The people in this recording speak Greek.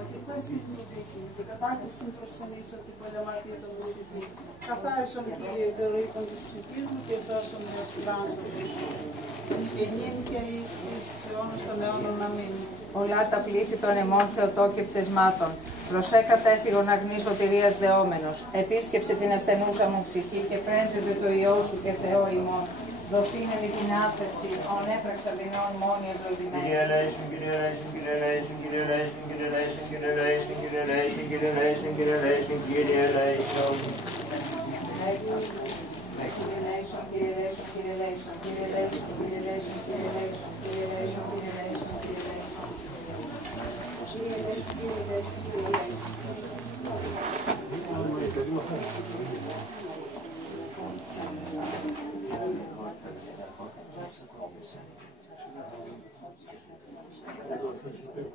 Ότι χωρίς τη δίκη και κατάκριση προξενήσω την πολιαμαρτία των μισητή. Καθάρισον, Κύριε, το ρίκον της ψυχής μου και σώσον με φιλάνθρωπους. Και νυν και εις τους αιώνας των αιώνων. Αμήν. Ολά τα πλήθη των εμών Θεοτόκε πτεσμάτων. Προσέ κατέφυγον αγνή σωτηρίας δεόμενος. Επίσκεψε την ασθενούσα μου ψυχή και πρέντζευε το Υιό σου και Θεό ημών. Δοθήνε με την άφεση, ον έπραξα δεινών μόνοι ευλογημένοι. Kyrie eleison, Kyrie eleison, Kyrie eleison, Kyrie eleison, Kyrie eleison, Kyrie eleison, Kyrie eleison, Kyrie eleison, Kyrie eleison, Kyrie eleison. Thank you.